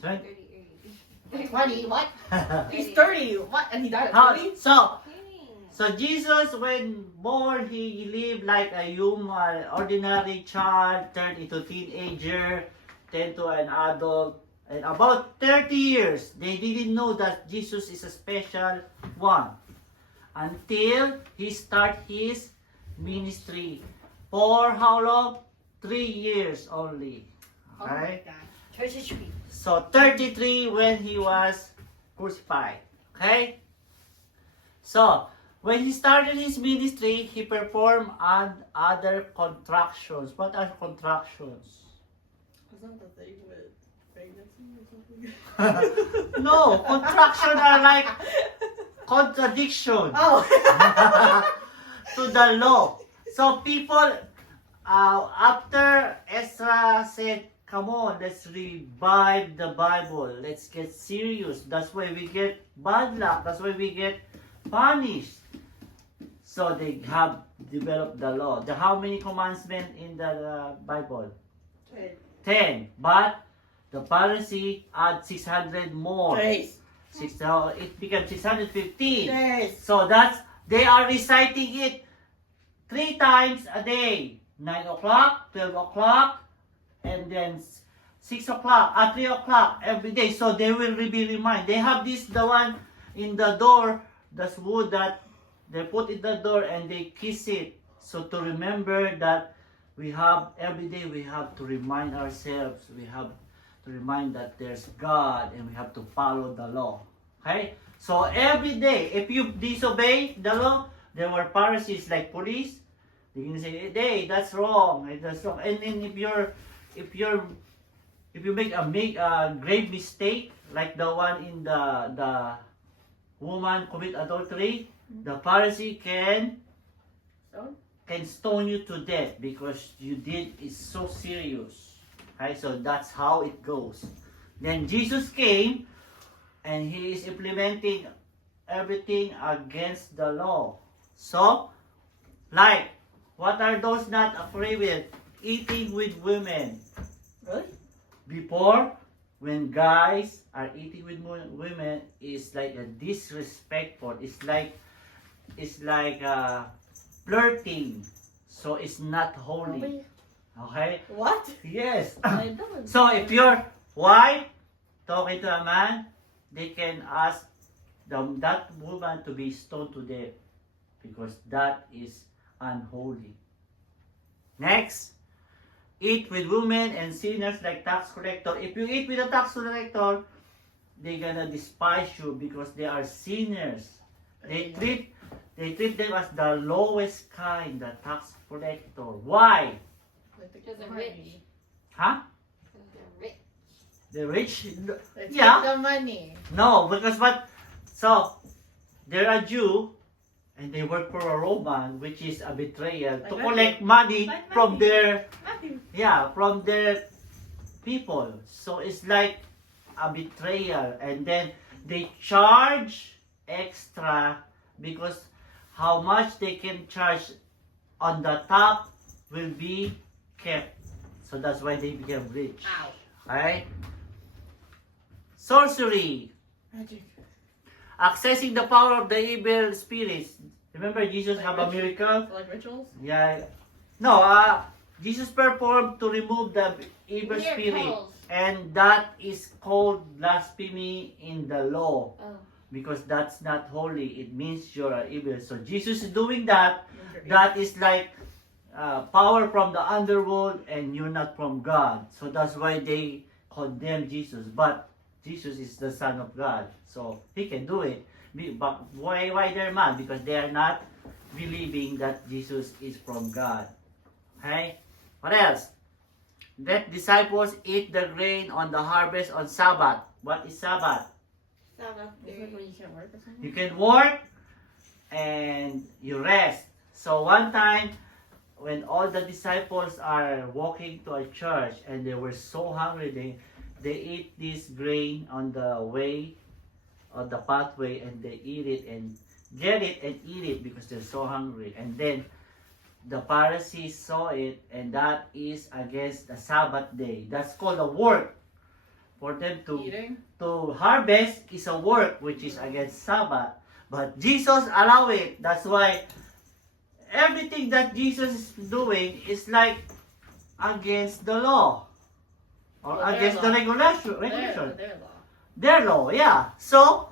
20. 20, what? He's 30, what? And he died at How, 20? so Jesus, when born, he lived like a human, ordinary child, turned into teenager, then to an adult, and about 30 years, they didn't know that Jesus is a special one until he start his ministry. For how long? 3 years only. Oh my Okay? God. 33. So 33 when he was crucified. Okay? So, when he started his ministry, he performed other contractions. What are contractions? Is that the thing with pregnancy or something? No, contraction are like contradiction Oh. to the law. So people, after Ezra said, come on, let's revive the Bible. Let's get serious. That's why we get bad luck. That's why we get punished. So they have developed the law. How many commandments in the Bible? 10. But the Pharisee add 600 more. Yes. So it became 615. Yes. So they are reciting it 3 times a day. 9 o'clock, 12 o'clock, and then 6 o'clock, at 3 o'clock every day. So they will be reminded. They have the one in the door, that's wood that they put in the door and they kiss it. So to remember that we have, every day we have to remind ourselves, we have to remind that there's God and we have to follow the law. Okay? So every day, if you disobey the law, there were Pharisees like police. They can say, hey, that's wrong. That's wrong. And then if you make a grave mistake, like the one in the woman commit adultery, the Pharisee can stone you to death because you did is so serious. Okay, so that's how it goes. Then Jesus came and he is implementing everything against the law. So, like, what are those not afraid with? Eating with women. Really? Before, when guys are eating with women, is like a disrespectful. It's like flirting. So it's not holy. Okay? What? Yes. I don't. So if your wife talking to a man, they can ask that woman to be stoned to death because that is unholy. Next, eat with women and sinners like tax collector. If you eat with a tax collector, they're gonna despise you because they are sinners. They treat them as the lowest kind, the tax collector. Why? Because they're rich. Huh? Because they're rich. The rich? They Yeah. take the money. No, because what? So, they're a Jew and they work for a Roman, which is a betrayal, to Like collect money Like from money. their, Matthew. from their people. So it's like a betrayal, and then they charge extra because how much they can charge on the top will be kept. So that's why they become rich. Ow. Right? Sorcery. Magic. Accessing the power of the evil spirits. Remember Jesus Like have a miracle? Like rituals? Yeah. No, Jesus performed to remove the evil spirit. Miracles. And that is called blasphemy in the law. Oh. Because that's not holy. It means you're evil. So Jesus is doing that. That is like power from the underworld and you're not from God. So that's why they condemn Jesus. But Jesus is the Son of God. So He can do it. But why they're mad? Because they are not believing that Jesus is from God. Okay? What else? Let disciples eat the grain on the harvest on Sabbath. What is Sabbath? Sabbath Is day. it when you can't work or something? You can work and you rest. So one time, when all the disciples are walking to a church and they were so hungry, they eat this grain on the way, on the pathway, and they eat it and get it and eat it because they're so hungry. And then the Pharisees saw it, and that is against the Sabbath day. That's called a work. for them Eating. to harvest is a work which is against Sabbath. But Jesus allow it. That's why everything that Jesus is doing is like against the law or Well, their against the law. regulation. Their law. Their law, yeah. So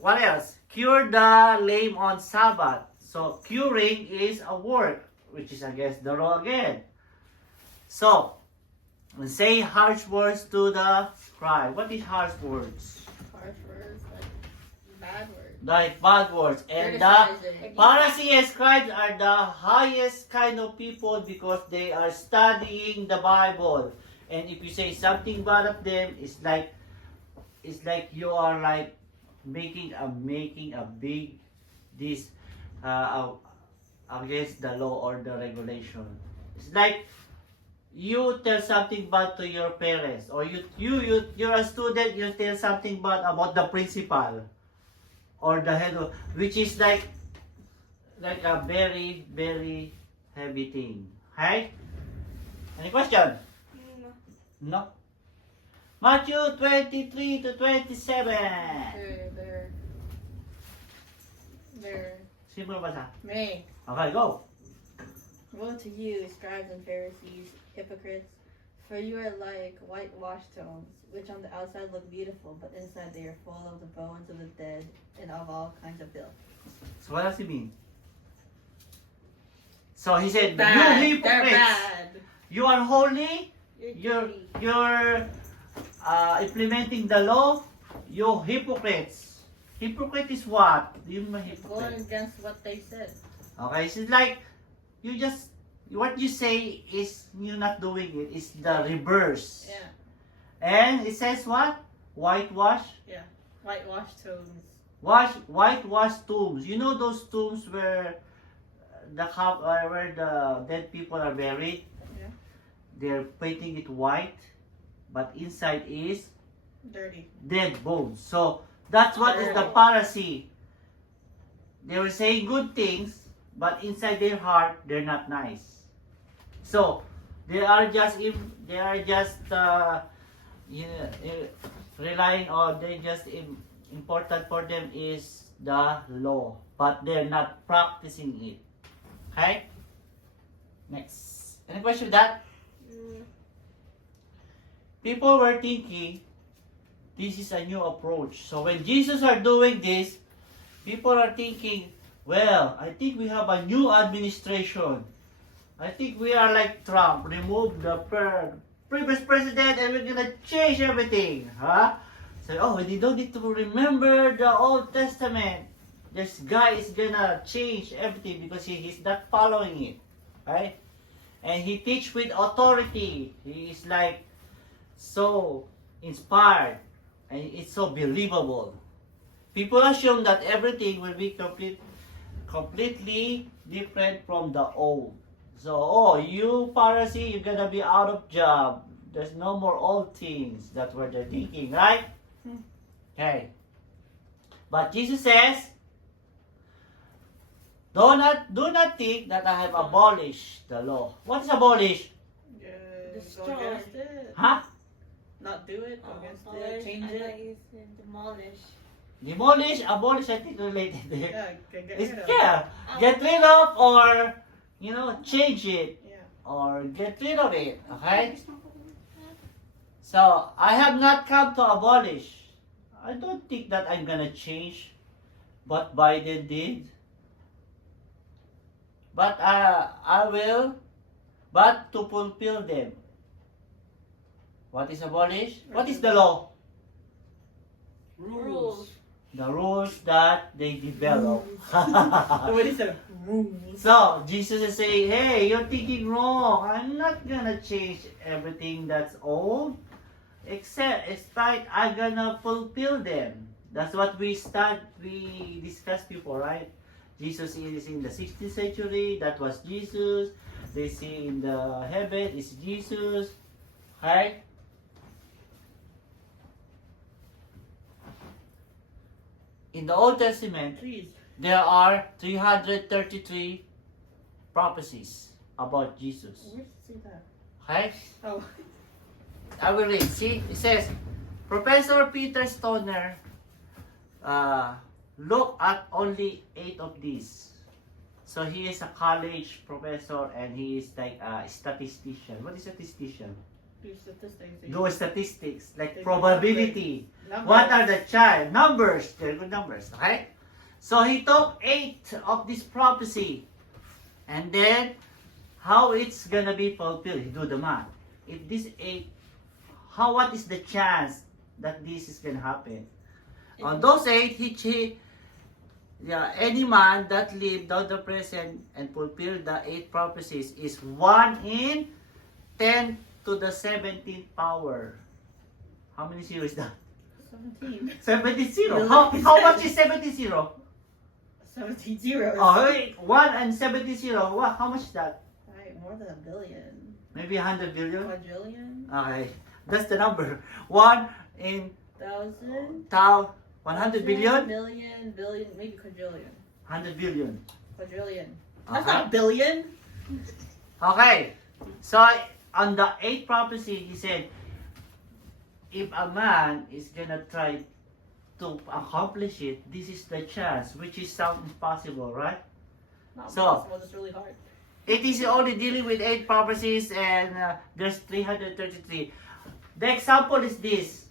what else? Cure the lame on Sabbath. So curing is a work which is against the law again. So say harsh words to the scribe. What is harsh words? Harsh words, like bad words. Like bad words. And the Criticizing. Pharisees and scribes are the highest kind of people because they are studying the Bible. And if you say something bad of them, it's like you are like making a big this against the law or the regulation. It's like you tell something bad to your parents, or you're a student, you tell something bad about the principal or the head of, which is like a very, very heavy thing. Right? Any question? No. Matthew 23 to 27. They're Simple basa. me. Okay, go. Woe to you, scribes and Pharisees, hypocrites, for you are like whitewashed tombs, which on the outside look beautiful, but inside they are full of the bones of the dead and of all kinds of filth. So what does he mean? So he said, Bad. you They're hypocrites, bad. you are holy, you're implementing the law, you hypocrites. Hypocrite is what? Do you know Going hypocrite? against what they said. Okay, so it's like what you say is you're not doing it. It's the reverse. Yeah. And it says what? Whitewash. Whitewashed tombs. Whitewash tombs. You know those tombs where where the dead people are buried? Yeah. They're painting it white, but inside is Dirty. dead bones. So that's what is the Pharisee. They were saying good things, but inside their heart they're not nice. So they are just relying on important for them is the law, but they're not practicing it. Okay? Next. Any question with that? People were thinking this is a new approach. So when Jesus are doing this, people are thinking, well, I think we have a new administration. I think we are like Trump, remove the previous president and we're gonna change everything. Huh? So, we don't need to remember the Old Testament. This guy is gonna change everything because he's not following it. Right? And he teach with authority. He is like so inspired and it's so believable. People assume that everything will be completely different from the old. So, you Pharisee, you're gonna be out of job. There's no more old things. That's what they're thinking, right? Okay. But Jesus says, do not think that I have abolished the law. What is abolished? Go against it. Huh? Not do it. Go against it. Change it. Demolish. Demolish, abolish, I think related there. Yeah. Get It's, rid of it. yeah, get rid of or, change it Yeah. or get rid of it, okay? So, I have not come to abolish. I don't think that I'm gonna change what Biden did. But I will, but to fulfill them. What is abolish? What is the law? Rules. The rules that they develop. Somebody said rules. So, Jesus is saying, hey, you're thinking wrong. I'm not gonna change everything that's old. Except I'm gonna fulfill them. That's what we discussed before, right? Jesus is in the 16th century. That was Jesus. They see in the heaven is Jesus. Right? In the Old Testament, Please. there are 333 prophecies about Jesus. Where did you see that? Okay? Oh. I will read. See, it says, Professor Peter Stoner look at only 8 of these. So he is a college professor and he is like a statistician. What is statistician? Do statistics. Do statistics, like They do probability. Numbers. What are the child? Numbers. They're good numbers, okay? So he took 8 of this prophecy. And then, how it's gonna be fulfilled? He do the math. If this 8, what is the chance that this is gonna happen? On those 8, any man that lived down the present and fulfilled the 8 prophecies is 1 in 10 to the 17th power. How many zero is that? 17. 70 zero. Really? How much is 70 zero? 17 zeros. Oh, wait, 1 and 70 zero. What? How much is that? Right, more than a billion. Maybe 100 billion? Quadrillion? Okay, that's the number. 1 in Thousand? 100 billion? Million, billion, maybe quadrillion. 100 billion. Quadrillion. That's Okay. not a billion. Okay, so on the 8th prophecy, he said, if a man is gonna try to accomplish it, this is the chance, which is sound impossible, right? Not So- possible, it's really hard. It is only dealing with 8 prophecies and there's 333. The example is this.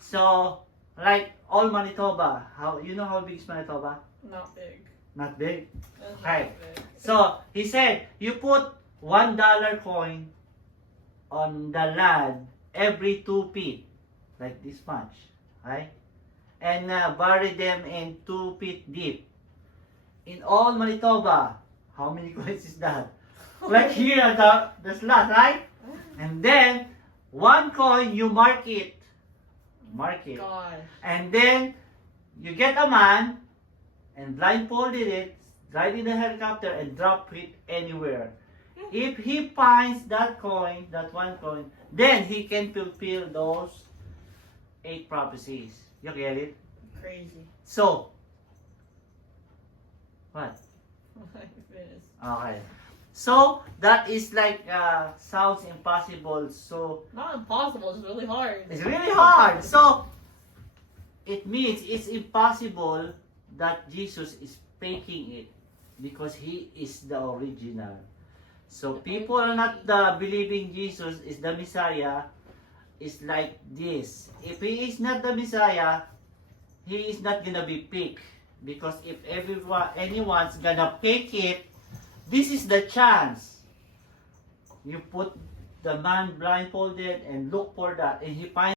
So, like all Manitoba, you know how big is Manitoba? Not big. Not big. That's Okay. not big. So, he said, you put $1 coin on the land every 2 feet, like this much, right? And bury them in 2 feet deep. In all Manitoba, how many coins is that? Like here, the slot, right? And then, 1 coin, you mark it. Mark it. Gosh. And then, you get a man, and blindfolded it, ride in the helicopter, and drop it anywhere. If he finds that coin, that 1 coin, then he can fulfill those 8 prophecies. You get it? Crazy. So, what? My goodness. Okay. So, that is like, sounds impossible. So, Not impossible, it's really hard. it's really hard. So, it means it's impossible that Jesus is faking it because he is the original. So, people are not believing Jesus is the Messiah. Is like this. If he is not the Messiah, he is not gonna be fake. Because if anyone's gonna fake it, this is the chance. You put the man blindfolded and look for that, and he finds